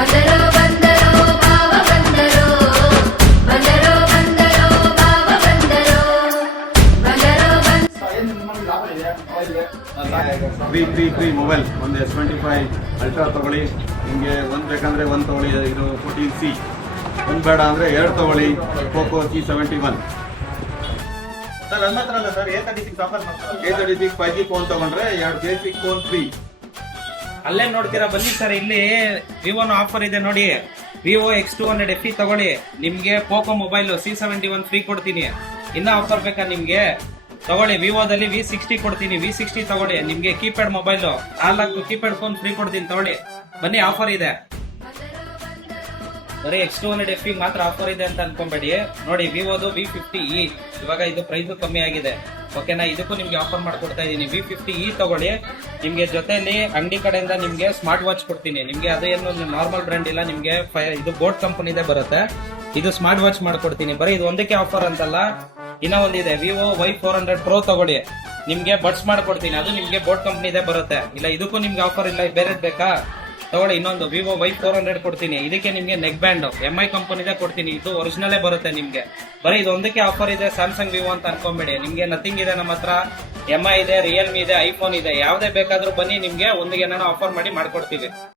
ಬಂದರೋ ಬಂದರೋ ಬಾವ ಬಂದರೋ ಬಂದರೋ ಬಂದರೋ ಬಾವ ಬಂದರೋ ಬಂದರೋ free mobile ಒಂದು S25 ಅಲ್ಟ್ರಾ ತಗೊಳ್ಳಿ. ನಿಮಗೆ ಒಂದು ಬೇಕಂದ್ರೆ ಒಂದು ತಗೊಳ್ಳಿ, ಇದು 14C. ಒಂದು ಬೇಡ ಅಂದ್ರೆ 2 ತಗೊಳ್ಳಿ, ಪೋಕೋ C71. ಸರ್ ನನ್ನ ಹತ್ರ ಅಲ್ಲ ಸರ್, A36 ಆಫರ್ ಮಾಡ್ತಾರೆ. A36 5G ಫೋನ್ ತಗೊಂಡ್ರೆ 2 ಬೇಸಿಕ್ ಫೋನ್ ಫ್ರೀ. ಅಲ್ಲೇ ನೋಡ್ತೀರಾ, ಬನ್ನಿ ಸರ್, ಇಲ್ಲಿ ವಿವೋನ ಆಫರ್ ಇದೆ ನೋಡಿ. ವಿವೋ X200 FE ತಗೊಳ್ಳಿ, ನಿಮ್ಗೆ ಪೋಕೋ ಮೊಬೈಲ್ C71 ಫ್ರೀ ಕೊಡ್ತೀನಿ. ಇನ್ನ ಆಫರ್ ಬೇಕಾ ನಿಮ್ಗೆ? ತಗೊಳ್ಳಿ, ವಿವೋದಲ್ಲಿ V60 ಕೊಡ್ತೀನಿ, V60 ತಗೊಳ್ಳಿ. ನಿಮ್ಗೆ keypad mobile 4 keypad phone free ಕೊಡ್ತೀನಿ, ತಗೊಳ್ಳಿ. ಬನ್ನಿ, ಆಫರ್ ಇದೆ. ಬರೀ X200 FE ಮಾತ್ರ ಆಫರ್ ಇದೆ ಅಂತ ಅನ್ಕೊಂಬೇಡಿ. ನೋಡಿ, ವಿವೋದು V50E ಇವಾಗ ಇದು ಪ್ರೈಸ್ ಕಮ್ಮಿ ಆಗಿದೆ, ಓಕೆನಾ? ಇದಕ್ಕೂ ನಿಮ್ಗೆ ಆಫರ್ ಮಾಡ್ಕೊಡ್ತಾ ಇದೀನಿ. V50E ತಗೊಳ್ಳಿ, ನಿಮ್ಗೆ ಜೊತೆಲಿ ಅಂಗಡಿ ಕಡೆಯಿಂದ ನಿಮ್ಗೆ ಸ್ಮಾರ್ಟ್ ವಾಚ್ ಕೊಡ್ತೀನಿ. ನಿಮ್ಗೆ ಅದೇನು ನಾರ್ಮಲ್ ಬ್ರ್ಯಾಂಡ್ ಇಲ್ಲ, ನಿಮ್ಗೆ ಇದು ಬೋಟ್ ಕಂಪನಿದೆ ಬರುತ್ತೆ. ಇದು ಸ್ಮಾರ್ಟ್ ವಾಚ್ ಮಾಡ್ಕೊಡ್ತೀನಿ. ಬರೀ ಇದು ಒಂದಕ್ಕೆ ಆಫರ್ ಅಂತಲ್ಲ, ಇನ್ನ ಒಂದಿದೆ, ವಿವೋ Y400 Pro ತಗೊಳ್ಳಿ, ನಿಮ್ಗೆ ಬಡ್ಸ್ ಮಾಡ್ಕೊಡ್ತೀನಿ. ಅದು ನಿಮ್ಗೆ ಬೋಟ್ ಕಂಪನಿದೆ ಬರುತ್ತೆ. ಇಲ್ಲ ಇದಕ್ಕೂ ನಿಮ್ಗೆ ಆಫರ್ ಇಲ್ಲ, ಬೇರೆ ಬೇಕಾ? ತಗೊಳ್ಳಿ, ಇನ್ನೊಂದು ವಿವೋ Y400 ಕೊಡ್ತೀನಿ. ಇದಕ್ಕೆ ನಿಮ್ಗೆ ನೆಕ್ ಬ್ಯಾಂಡ್ MI ಕಂಪನಿದೆ ಕೊಡ್ತೀನಿ. ಇದು ಒರಿಜಿನಲೇ ಬರುತ್ತೆ ನಿಮ್ಗೆ. ಬರೀ ಇದು ಒಂದಕ್ಕೆ ಆಫರ್ ಇದೆ. ಸ್ಯಾಮ್ಸಂಗ್ ವಿವೋ ಅಂತ ಅನ್ಕೊಂಬೇಡಿ. ನಿಮ್ಗೆ ನಥಿಂಗ್ ಇದೆ ನಮ್ಮ ಹತ್ರ, MI ಇದೆ, ರಿಯಲ್ಮಿ ಇದೆ, ಐಫೋನ್ ಇದೆ. ಯಾವ್ದೇ ಬೇಕಾದ್ರೂ ಬನ್ನಿ, ನಿಮ್ಗೆ ಒಂದಿಗೆ ಆಫರ್ ಮಾಡಿ ಮಾಡ್ಕೊಡ್ತೀವಿ.